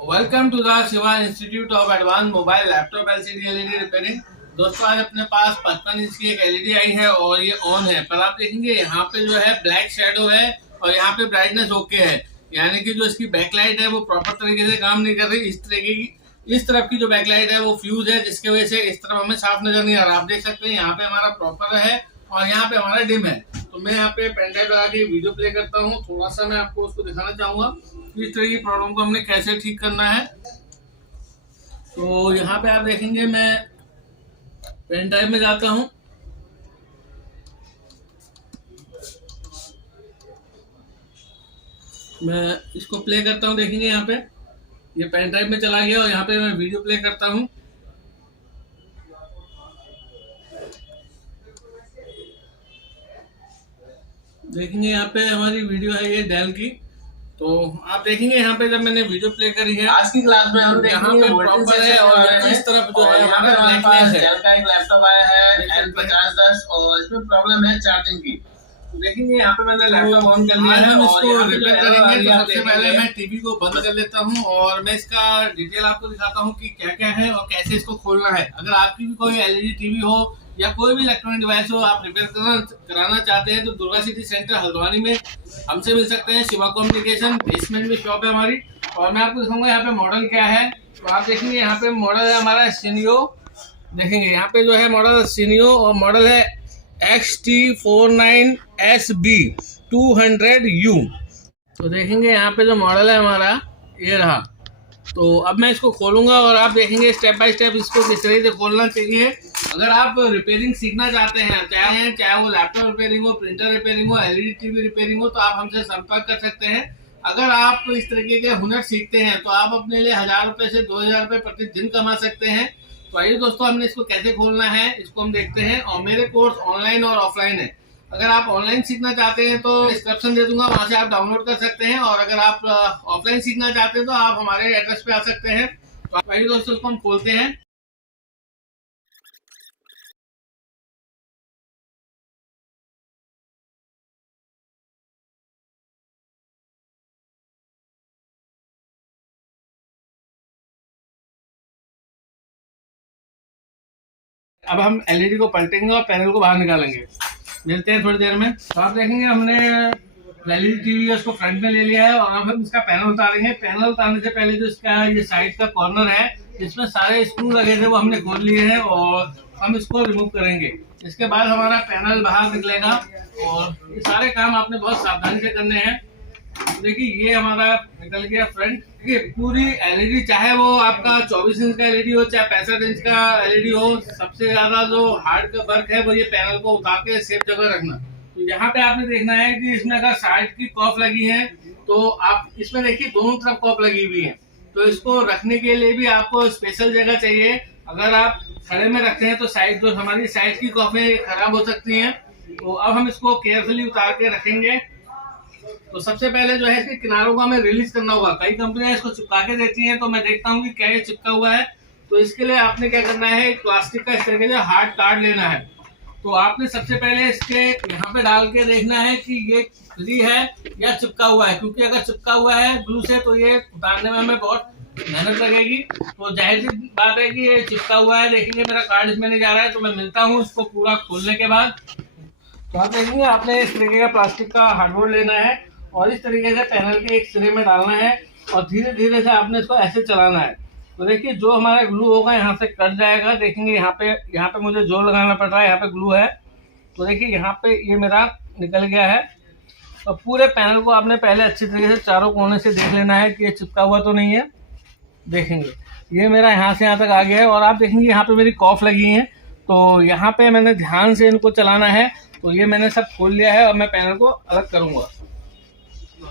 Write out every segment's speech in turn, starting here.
Welcome to the Shiva institute of advance mobile laptop LCD LED repairing. दोस्तों आज अपने पास 55 inch की एक एलईडी आई है और ये ऑन है, पर आप देखेंगे यहाँ पे जो है ब्लैक शेडो है और यहाँ पे ब्राइटनेस ओके है, यानी कि जो इसकी बैकलाइट है वो प्रॉपर तरीके से काम नहीं कर रही। इस तरीके की इस तरफ की जो बैकलाइट है वो फ्यूज है, जिसकी वजह से इस तरफ हमें साफ नजर नहीं आ रहा। आप देख सकते हैं यहाँ पे हमारा प्रॉपर है और यहाँ पे हमारा डिम है। तो मैं यहाँ पे पेन ड्राइव लगा के वीडियो प्ले करता हूँ, थोड़ा सा मैं आपको उसको दिखाना चाहूंगा कि इस तरह की प्रॉब्लम को हमने कैसे ठीक करना है। तो यहाँ पे आप देखेंगे मैं पेन ड्राइव में जाता हूँ, मैं इसको प्ले करता हूँ। देखेंगे यहाँ पे ये पेन ड्राइव में चला गया और यहाँ पे मैं वीडियो प्ले करता हूँ। देखेंगे यहाँ पे हमारी वीडियो है ये डेल की। तो आप देखेंगे यहाँ पे जब मैंने वीडियो प्ले करी है आज की क्लास में हम यहाँ पे प्रॉपर है और इस तरफ जो है यहाँ पे हमारे पास डेल का एक लैपटॉप आया है L5010 और इसमें प्रॉब्लम है चार्जिंग की। देखेंगे यहाँ पे मैंने लैपटॉप ऑन कर लिया है। हम इसको और रिपेयर करेंगे तो सबसे पहले मैं टीवी को बंद कर लेता हूँ और मैं इसका डिटेल आपको दिखाता हूँ कि क्या क्या है और कैसे इसको खोलना है। अगर आपकी भी कोई एलईडी टीवी हो या कोई भी इलेक्ट्रॉनिक डिवाइस हो, आप रिपेयर कराना चाहते हैं तो दुर्गा सिटी सेंटर हल्द्वानी में हमसे मिल सकते हैं। शिवा कम्युनिकेशन बेसमेंट में शॉप है हमारी। और मैं आपको दिखाऊंगा यहाँ पे मॉडल क्या है। तो आप देखेंगे यहाँ पे मॉडल है हमारा सीनियो। देखेंगे यहाँ पे जो है मॉडल सीनियो और मॉडल है XT49SB 200U। तो देखेंगे यहाँ पे जो मॉडल है हमारा ये रहा। तो अब मैं इसको खोलूंगा और आप देखेंगे स्टेप बाय स्टेप इसको किस तरह से खोलना चाहिए। अगर आप रिपेयरिंग सीखना चाहते हैं, चाहे वो लैपटॉप रिपेयरिंग हो, प्रिंटर रिपेयरिंग हो, एलईडी टीवी रिपेयरिंग हो, तो आप हमसे संपर्क कर सकते हैं। अगर आप इस तरीके के हुनर सीखते हैं तो आप अपने लिए 1000 रुपए से 2000 रुपए प्रतिदिन कमा सकते हैं। तो आइए दोस्तों, हमने इसको कैसे खोलना है इसको हम देखते हैं। और मेरे कोर्स ऑनलाइन और ऑफलाइन है। अगर आप ऑनलाइन सीखना चाहते हैं तो डिस्क्रिप्शन दे दूंगा, वहां से आप डाउनलोड कर सकते हैं। और अगर आप ऑफलाइन सीखना चाहते हैं तो आप हमारे एड्रेस पे आ सकते हैं। तो आइए दोस्तों, इसको हम खोलते हैं। अब हम एलईडी को पलटेंगे और पैनल को बाहर निकालेंगे। मिलते हैं थोड़ी देर में। तो आप देखेंगे हमने एलईडी टीवी है उसको फ्रंट में ले लिया है और अब हम इसका पैनल उतारेंगे। पैनल उतारने से पहले जो इसका ये साइड का कॉर्नर है जिसमें सारे स्क्रू लगे थे वो हमने खोल लिए हैं और हम इसको रिमूव करेंगे। इसके बाद हमारा पैनल बाहर निकलेगा और ये सारे काम आपने बहुत सावधानी से करने हैं। देखिए ये हमारा निकल गया फ्रंट। देखिए पूरी एलईडी, चाहे वो आपका 24 इंच का एलईडी हो चाहे 65 इंच का एलईडी हो, सबसे ज्यादा जो हार्ड का वर्क है वो ये पैनल को उतार के सेफ जगह रखना। तो यहाँ पे आपने देखना है कि इसमें अगर साइड की कॉफ लगी है तो आप इसमें देखिए दोनों तरफ कॉफ लगी हुई है। तो इसको रखने के लिए भी आपको स्पेशल जगह चाहिए। अगर आप खड़े में रखते हैं तो साइड जो हमारी साइड की कॉफें खराब हो सकती हैं। तो अब हम इसको केयरफुली उतार के रखेंगे। तो सबसे पहले जो है इसके किनारों को हमें रिलीज करना होगा। कई कंपनियां इसको चिपका के देती हैं, तो मैं देखता हूँ कि क्या ये चिपका हुआ है। तो इसके लिए आपने क्या करना है, एक प्लास्टिक का इस तरीके से हार्ड कार्ड लेना है। तो आपने सबसे पहले इसके यहाँ पे डाल के देखना है कि ये खुली है या चिपका हुआ है, क्योंकि अगर चिपका हुआ है ग्लू से तो ये उतारने में हमें बहुत मेहनत लगेगी। तो जाहिर सी बात है कि ये चिपका हुआ है। देखेंगे मेरा कार्ड इसमें नहीं जा रहा है, तो मैं मिलता हूँ इसको पूरा खोलने के बाद। तो आप देखेंगे आपने इस तरीके का प्लास्टिक का हार्डबोर्ड लेना है और इस तरीके से पैनल के एक सिरे में डालना है और धीरे धीरे से आपने इसको ऐसे चलाना है। तो देखिए जो हमारा ग्लू होगा यहाँ से कट जाएगा। देखेंगे यहाँ पे मुझे जोर लगाना पड़ रहा है, यहाँ पे ग्लू है। तो देखिए यहाँ पे ये मेरा निकल गया है। और पूरे पैनल को आपने पहले अच्छी तरीके से चारों कोने से देख लेना है कि ये चिपका हुआ तो नहीं है। देखेंगे ये मेरा यहाँ से यहाँ तक आ गया है और आप देखेंगे यहाँ पे मेरी कॉफ लगी है। तो यहाँ पे मैंने ध्यान से इनको चलाना है। तो ये मैंने सब खोल लिया है और मैं पैनल को अलग करूंगा।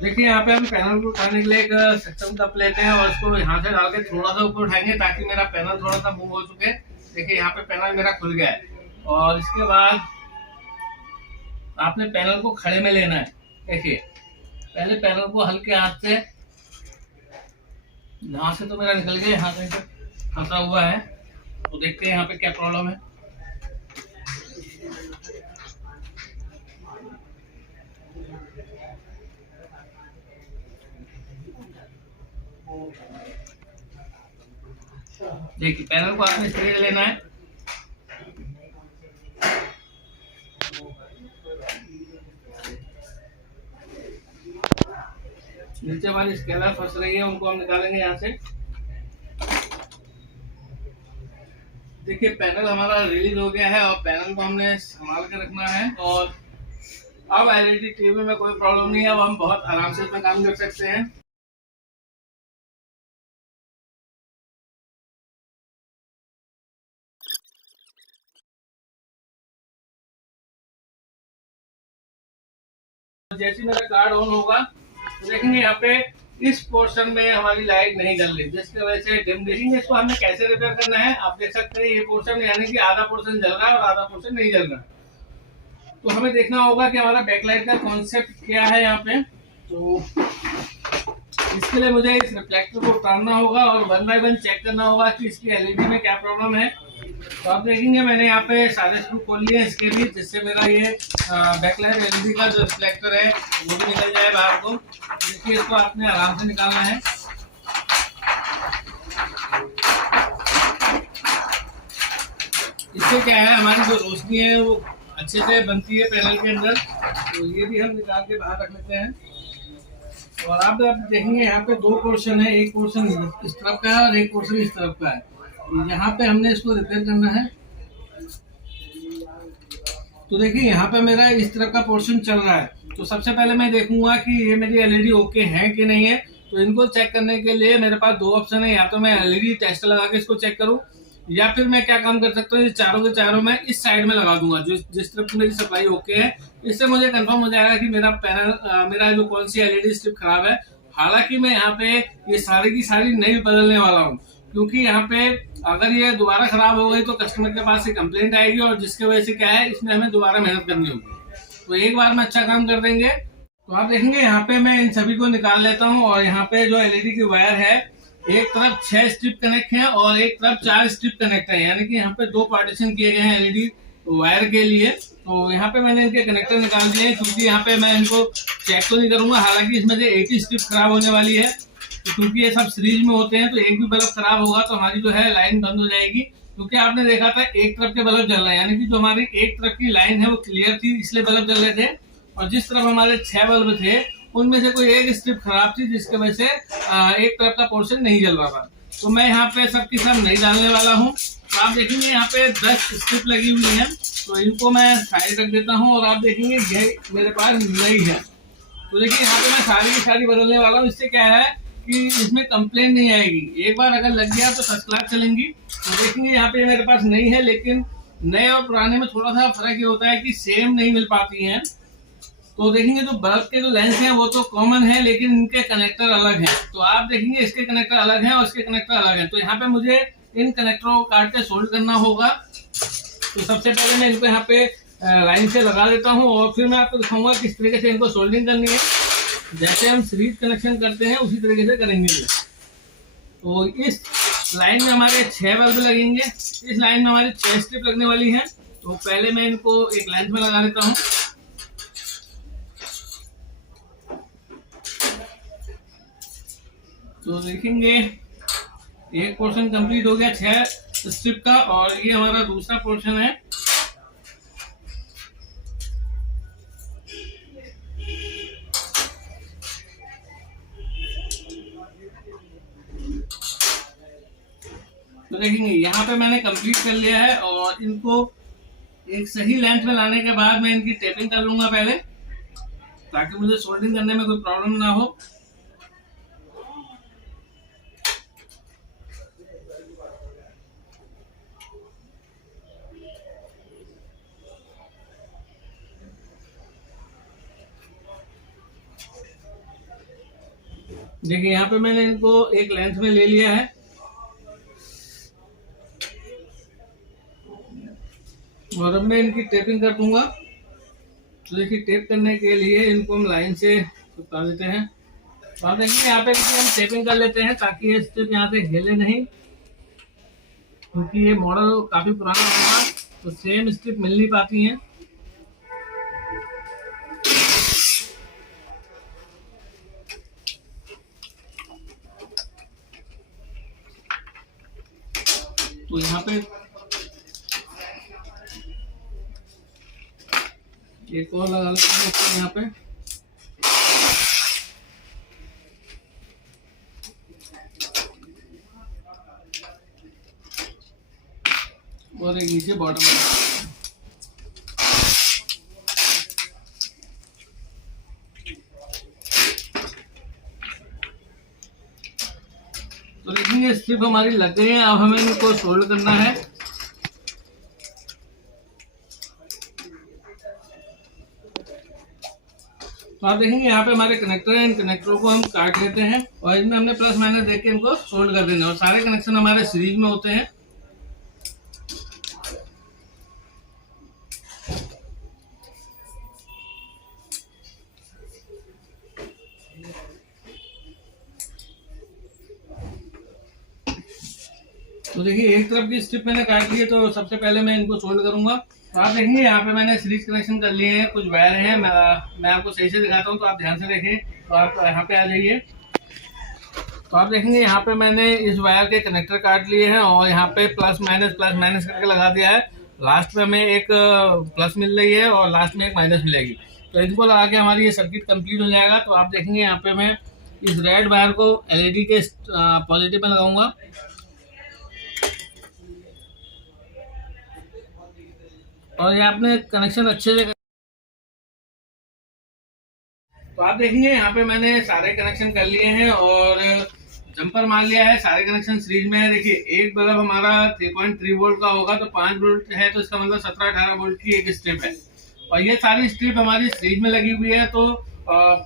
देखिए यहाँ पे हम पैनल को उठाने के लिए एक सक्शन कप लेते हैं और इसको यहाँ से डाल के थोड़ा सा ऊपर उठाएंगे ताकि मेरा पैनल थोड़ा सा मूव हो चुके। देखिए यहाँ पे पैनल मेरा खुल गया है। और इसके बाद आपने पैनल को खड़े में लेना है। देखिए पहले पैनल को हल्के हाथ से, यहाँ से तो मेरा निकल गया, यहाँ से फंसा हुआ है। तो देखते हैं यहाँ पे क्या प्रॉब्लम है। देखिए पैनल को आपने स्ट्रेट लेना है। नीचे वाली स्केलर फंस रही है, उनको हम निकालेंगे यहाँ से। देखिए पैनल हमारा रिलीज हो गया है और पैनल को हमने संभाल के रखना है। और अब एलईडी टीवी में कोई प्रॉब्लम नहीं है, अब हम बहुत आराम से इसमें काम कर सकते हैं। जैसे मेरा कार्ड ऑन होगा तो देखेंगे यहाँ पे इस पोर्शन में हमारी लाइट नहीं जल रही, जिसकी वजह से डिम। देखेंगे इसको हमें कैसे रिपेयर करना है। आप देख सकते हैं ये पोर्शन यानी कि आधा पोर्शन जल रहा है और आधा पोर्शन नहीं जल रहा है। तो हमें देखना होगा कि हमारा बैकलाइट का कॉन्सेप्ट क्या है यहाँ पे। तो इसके लिए मुझे इस रिफ्लेक्टर को उतारना होगा और 1 बाय 1 चेक करना होगा कि इसकी एलईडी में क्या प्रॉब्लम है। तो आप देखेंगे मैंने यहाँ पे सारे स्क्रू खोल लिए इसके भी, जिससे मेरा ये बैकलाइट एलईडी का जो रिफ्लेक्टर है वो भी निकल जाए बाहर को। देखिए इसको आपने आराम से निकालना है। इससे क्या है हमारी जो रोशनी है वो अच्छे से बनती है पैनल के अंदर। तो ये भी हम निकाल के बाहर रख लेते हैं। और आप देखेंगे यहाँ पे 2 पोर्शन है, एक पोर्शन इस तरफ का है और एक पोर्शन इस तरफ का है। यहाँ पे हमने इसको रिपेयर करना है। तो देखिए यहाँ पे मेरा इस तरफ का पोर्शन चल रहा है। तो सबसे पहले मैं देखूंगा कि ये मेरी एलईडी ओके है कि नहीं है। तो इनको चेक करने के लिए मेरे पास 2 ऑप्शन है, या तो मैं एलईडी टेस्ट लगा के इसको चेक करूं, या फिर मैं क्या काम कर सकता हूँ, ये चारों के चारों मैं इस साइड में लगा दूंगा जिस तरफ मेरी सप्लाई ओके है। इससे मुझे कंफर्म हो जाएगा कि मेरा पैनल मेरा जो कौन सी एलईडी स्ट्रिप खराब है। हालांकि मैं यहाँ पे ये सारी की सारी नहीं बदलने वाला हूँ, क्योंकि यहाँ पे अगर ये दोबारा खराब हो गई तो कस्टमर के पास एक कंप्लेंट आएगी और जिसकी वजह से क्या है इसमें हमें दोबारा मेहनत करनी होगी। तो एक बार में अच्छा काम कर देंगे। तो आप देखेंगे यहाँ पे मैं इन सभी को निकाल लेता हूँ। और यहाँ पे जो एलईडी की वायर है, एक तरफ 6 स्ट्रिप कनेक्ट है और एक तरफ 4 स्ट्रिप कनेक्ट है, यानी कि यहाँ पे 2 पार्टीशन किए गए हैं एलईडी वायर के लिए। तो यहाँ पे मैंने इनके कनेक्टर निकाल दिए हैं, क्योंकि यहाँ पे मैं इनको चेक तो नहीं करूंगा। हालांकि इसमें से एक ही स्ट्रिप खराब होने वाली है, तो क्योंकि ये सब सीरीज में होते हैं तो एक भी बल्ब खराब होगा तो हमारी जो है लाइन बंद हो जाएगी। क्योंकि आपने देखा था एक तरफ के बल्ब जल रहे हैं, यानी कि जो हमारी एक तरफ की लाइन है वो क्लियर थी, इसलिए बल्ब जल रहे थे। और जिस तरफ हमारे 6 बल्ब थे उनमें से कोई एक स्ट्रिप खराब थी, जिसकी वजह से एक तरफ का पोर्शन नहीं जल रहा था। तो मैं यहाँ पे सबकी सब नहीं डालने वाला हूँ। तो आप देखेंगे यहाँ पे 10 स्ट्रिप लगी हुई है, तो इनको मैं साइड रख देता हूँ। और आप देखेंगे ये मेरे पास नई है। तो देखिए यहाँ पे मैं सारी की सारी बदलने वाला हूँ। इससे क्या है कि इसमें कंप्लेन नहीं आएगी। एक बार अगर लग गया तो फर्स्ट क्लास चलेंगी। तो देखेंगे यहाँ पे मेरे पास नई है, लेकिन नए और पुराने में थोड़ा सा फर्क ये होता है कि सेम नहीं मिल पाती हैं। तो देखेंगे जो बल्ब के जो लेंस हैं वो तो कॉमन है, लेकिन इनके कनेक्टर अलग हैं। तो आप देखेंगे इसके कनेक्टर अलग हैं और इसके कनेक्टर अलग हैं। तो यहाँ पे मुझे इन कनेक्टरों को काट के सोल्ड करना होगा। तो सबसे पहले मैं इनको यहाँ पे लाइन से लगा देता हूँ और फिर मैं आपको दिखाऊंगा किस तरीके से इनको सोल्डिंग करनी है। जैसे हम सीरीज कनेक्शन करते हैं उसी तरीके से करेंगे। तो इस लाइन में हमारे 6 बल्ब लगेंगे, इस लाइन में हमारी 6 स्ट्रिप लगने वाली है। तो पहले मैं इनको एक लेंथ में लगा देता हूँ। तो देखेंगे एक पोर्शन कंप्लीट हो गया 6 स्ट्रिप का, और ये हमारा दूसरा पोर्शन है। तो देखेंगे यहाँ पे मैंने कंप्लीट कर लिया है, और इनको एक सही लेंथ में लाने के बाद मैं इनकी टेपिंग कर लूंगा पहले, ताकि मुझे सोल्डरिंग करने में कोई प्रॉब्लम ना हो। देखिए यहाँ पे मैंने इनको एक लेंथ में ले लिया है, और अब मैं इनकी टेपिंग कर दूंगा। तो देखिए टेप करने के लिए इनको हम लाइन से चिपका देते हैं। तो आप देखेंगे यहाँ पे हम टेपिंग कर लेते हैं ताकि ये स्ट्रिप यहाँ से हिले नहीं, क्योंकि ये मॉडल काफी पुराना होगा तो सेम स्ट्रिप मिल नहीं पाती हैं। तो यहाँ पे एक और लगा लेते हैं ऊपर यहाँ पे। और एक नीचे बॉटम में। तो देखेंगे स्ट्रिप हमारी लग गई है। अब हमें इनको सोल्ड करना है। तो आप देखेंगे यहाँ पे हमारे कनेक्टर हैं, इन कनेक्टरों को हम काट लेते हैं और इसमें हमने प्लस माइनस देख के इनको सोल्ड कर देना है। और सारे कनेक्शन हमारे सीरीज में होते हैं। तो देखिए एक तरफ की स्ट्रिप मैंने काट ली है, तो सबसे पहले मैं इनको सोल्ड करूंगा। तो आप देखेंगे यहाँ पे मैंने सीरीज कनेक्शन कर लिए हैं। कुछ वायर हैं, मैं आपको सही से दिखाता हूँ, तो आप ध्यान से देखें। तो आप यहाँ पे आ जाइए। तो आप देखेंगे यहाँ पे मैंने इस वायर के कनेक्टर काट लिए हैं और यहाँ पे प्लस माइनस करके लगा दिया है। लास्ट में हमें एक प्लस मिल रही है और लास्ट में एक माइनस मिलेगी। तो इनको लगा के हमारी ये सर्किट कंप्लीट हो जाएगा। तो आप देखेंगे यहाँ पे मैं इस रेड वायर को LED के पॉजिटिव में लगाऊंगा। और ये आपने कनेक्शन अच्छे से। तो आप देखेंगे यहाँ पे मैंने सारे कनेक्शन कर लिए हैं और जंपर मार लिया है। सारे कनेक्शन सीरीज में है। देखिए एक बल्ब हमारा 3.3 वोल्ट का होगा, तो 5 वोल्ट है, तो इसका मतलब 17-18 वोल्ट की एक स्ट्रिप है। और ये सारी स्ट्रिप हमारी सीरीज में लगी हुई है। तो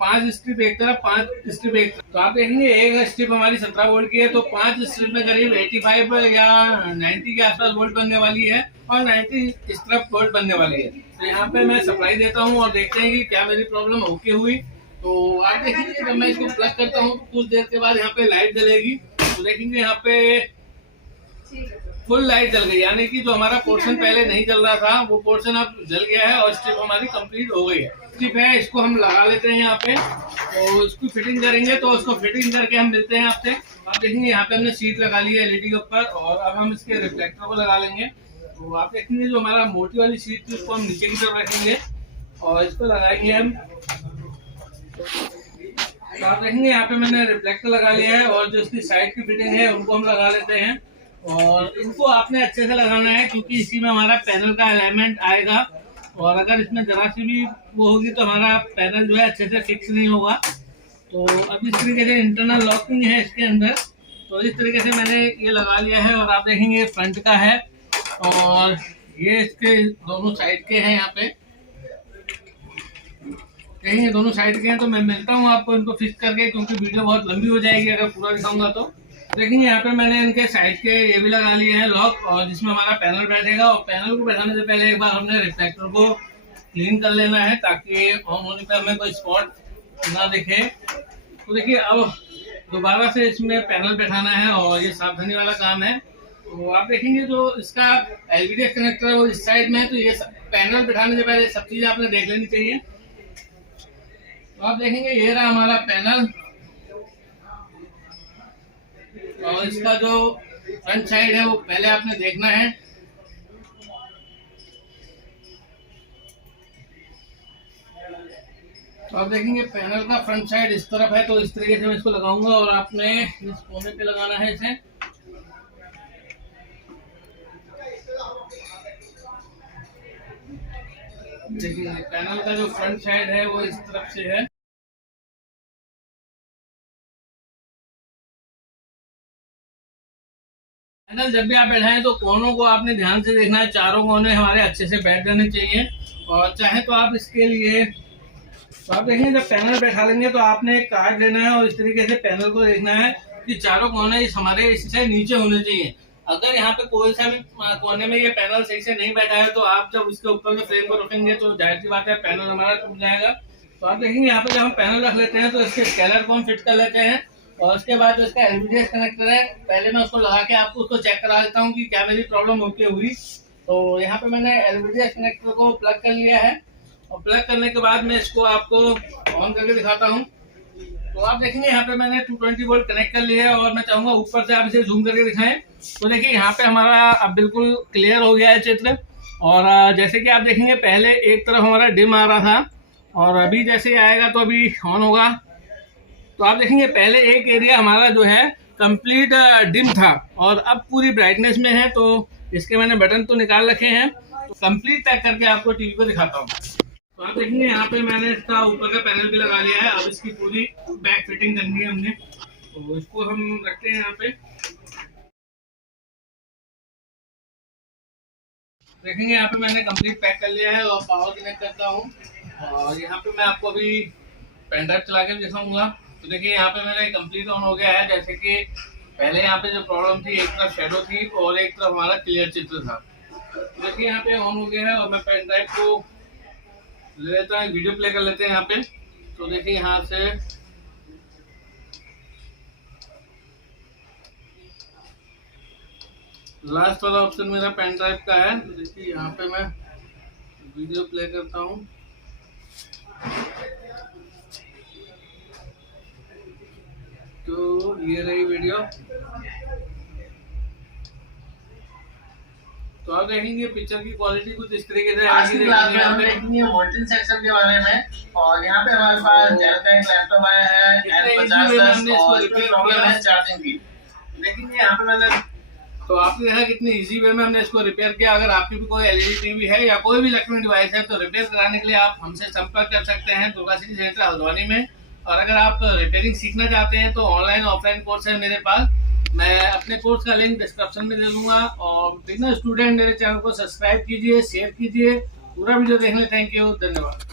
5 स्ट्रिप एक तरफ, 5 स्ट्रिप एक तरफ। तो आप देखेंगे एक स्ट्रिप हमारी 17 वोल्ट की है, तो 5 स्ट्रिप में करीब 85 या 90 के आसपास वोल्ट बनने वाली है और 90 इस तरफ वोल्ट बनने वाली है। तो यहाँ पे मैं सप्लाई देता हूँ और देखते हैं कि क्या मेरी प्रॉब्लम ओके हुई। तो आप देखेंगे जब मैं इसको प्लग करता हूँ तो कुछ देर के बाद यहाँ पे लाइट जलेगी। तो देखेंगे यहाँ पे फुल लाइट जल गई, यानी कि जो हमारा पोर्शन पहले नहीं जल रहा था वो पोर्शन अब जल गया है और स्ट्रिप हमारी कंप्लीट हो गई है। स्ट्रिप है, इसको हम लगा लेते हैं यहाँ पे और इसको फिटिंग करेंगे। तो उसको फिटिंग करके हम मिलते हैं आपसे। आप देखेंगे यहाँ पे हमने सीट लगा ली है LED के ऊपर और अब हम इसके रिफ्लेक्टर को लगा लेंगे। तो आप देखेंगे जो हमारा मोटी वाली सीट थी उसको हम नीचे की तरफ रखेंगे और इसको लगाएंगे हम। तो आप देखेंगे यहाँ पे मैंने रिफ्लेक्टर लगा लिया है और जो इसकी साइड की फिटिंग है उनको हम लगा लेते हैं। और इनको आपने अच्छे से लगाना है क्योंकि इसी में हमारा पैनल का अलाइनमेंट आएगा और अगर इसमें जरा सी भी वो होगी तो हमारा पैनल जो है अच्छे से फिक्स नहीं होगा। तो अब इस तरीके से इंटरनल लॉकिंग है इसके अंदर। तो इस तरीके से मैंने ये लगा लिया है और आप देखेंगे फ्रंट का है और ये इसके दोनों साइड के हैं। यहाँ पे कहीं दोनों साइड के हैं। तो मैं मिलता हूँ आपको इनको फिक्स करके, क्योंकि वीडियो बहुत लंबी हो जाएगी अगर पूरा दिखाऊंगा। तो देखेंगे यहाँ पे मैंने इनके साइड के ये भी लगा लिए हैं लॉक, और जिसमें हमारा पैनल बैठेगा। और पैनल को बैठाने से पहले एक बार हमने रिफ्लेक्टर को क्लीन कर लेना है ताकि ऑन होने पर हमें कोई स्पॉट ना दिखे। तो देखिए अब दोबारा से इसमें पैनल बैठाना है और ये सावधानी वाला काम है। तो आप देखेंगे जो इसका LVDS कनेक्टर है वो इस साइड में है। तो ये पैनल बैठाने से पहले सब चीजें आपने देख लेनी चाहिए। तो आप देखेंगे ये रहा हमारा पैनल और इसका जो फ्रंट साइड है वो पहले आपने देखना है। तो आप देखेंगे पैनल का फ्रंट साइड इस तरफ है। तो इस तरीके से मैं इसको लगाऊंगा और आपने इस कोने पे लगाना है इसे। देखिए पैनल का जो फ्रंट साइड है वो इस तरफ से है। पैनल जब भी आप बैठाएं तो कोनों को आपने ध्यान से देखना है। चारों कोने हमारे अच्छे से बैठ जाने चाहिए। और चाहे तो आप इसके लिए तो आप देखेंगे जब पैनल बैठा लेंगे तो आपने एक कार्ड लेना है और इस तरीके से पैनल को देखना है कि चारों कोने हमारे इससे नीचे होने चाहिए। अगर यहाँ पे कोई सा भी कोने में ये पैनल सही से नहीं बैठा है तो आप जब उसके ऊपर के फ्रेम को रखेंगे तो जाहिर सी बात है पैनल हमारा टूट जाएगा। तो आप देखेंगे यहाँ पे जब हम पैनल रख लेते हैं तो इसके स्केलर को हम फिट कर लेते हैं और उसके बाद जो इसका LVDS कनेक्टर है पहले मैं उसको लगा के आपको उसको चेक करा देता हूँ कि क्या मेरी प्रॉब्लम ओके हुई। तो यहाँ पे मैंने LVDS कनेक्टर को प्लग कर लिया है और प्लग करने के बाद मैं इसको आपको ऑन करके दिखाता हूँ। तो आप देखेंगे यहाँ पे मैंने 220 वोल्ट कनेक्ट कर लिया है और मैं चाहूंगा ऊपर से आप इसे जूम करके दिखाएं। तो देखिए यहाँ पे हमारा अब बिल्कुल क्लियर हो गया है चित्र। और जैसे कि आप देखेंगे पहले एक तरफ हमारा डिम आ रहा था और अभी जैसे आएगा तो अभी ऑन होगा। तो आप देखेंगे पहले एक एरिया हमारा जो है कंप्लीट डिम था और अब पूरी ब्राइटनेस में है। तो इसके मैंने बटन तो निकाल रखे हैं, तो कंप्लीट पैक करके आपको टीवी को दिखाता हूँ। तो आप देखेंगे यहाँ पे मैंने इसका ऊपर का पैनल भी लगा लिया है। अब इसकी पूरी बैक फिटिंग करनी है हमने, तो इसको हम रखते हैं यहाँ पे। देखेंगे यहाँ पे मैंने कंप्लीट पैक कर लिया है और पावर कनेक्ट करता हूँ। और यहाँ पे मैं आपको अभी पेन ड्राइव चला के दिखाऊंगा। तो देखिए यहाँ पे मेरा कंप्लीट ऑन हो गया है। जैसे कि पहले यहाँ पे जो प्रॉब्लम थी, एक तरफ शेडो थी और एक तरफ हमारा क्लियर चित्र था। तो देखिए यहाँ पे ऑन हो गया है और मैं पेन ड्राइव को ले लेता हूँ, वीडियो प्ले कर लेते हैं यहाँ पे। तो देखिए यहाँ से लास्ट वाला ऑप्शन मेरा पेन ड्राइव का है। तो देखिए यहाँ पे मैं वीडियो प्ले करता हूँ। तो ये रही वीडियो। तो आप देखेंगे पिक्चर की क्वालिटी कुछ इस तरीके से आज की क्लास में हम देखेंगे वोल्टेज सेक्शन के बारे में। और यहाँ पे हमारे पास डेल का एक लैपटॉप आया है L5010 और इसमें प्रॉब्लम है चार्जिंग की। देखेंगे यहाँ पे मैंने, तो आपने देखा कितनी इजी वे में हमने इसको रिपेयर किया। अगर आपकी भी कोई एलईडी टीवी है या कोई भी इलेक्ट्रॉनिक डिवाइस है तो रिपेयर कराने के लिए आप हमसे संपर्क कर सकते हैं दुर्गा सिटी सेंटर हल्द्वानी में। और अगर आप रिपेयरिंग सीखना चाहते हैं तो ऑनलाइन ऑफलाइन कोर्स है मेरे पास। मैं अपने कोर्स का लिंक डिस्क्रिप्शन में दे दूंगा। और बिगिनर स्टूडेंट मेरे चैनल को सब्सक्राइब कीजिए, शेयर कीजिए। पूरा वीडियो देखने थैंक यू, धन्यवाद।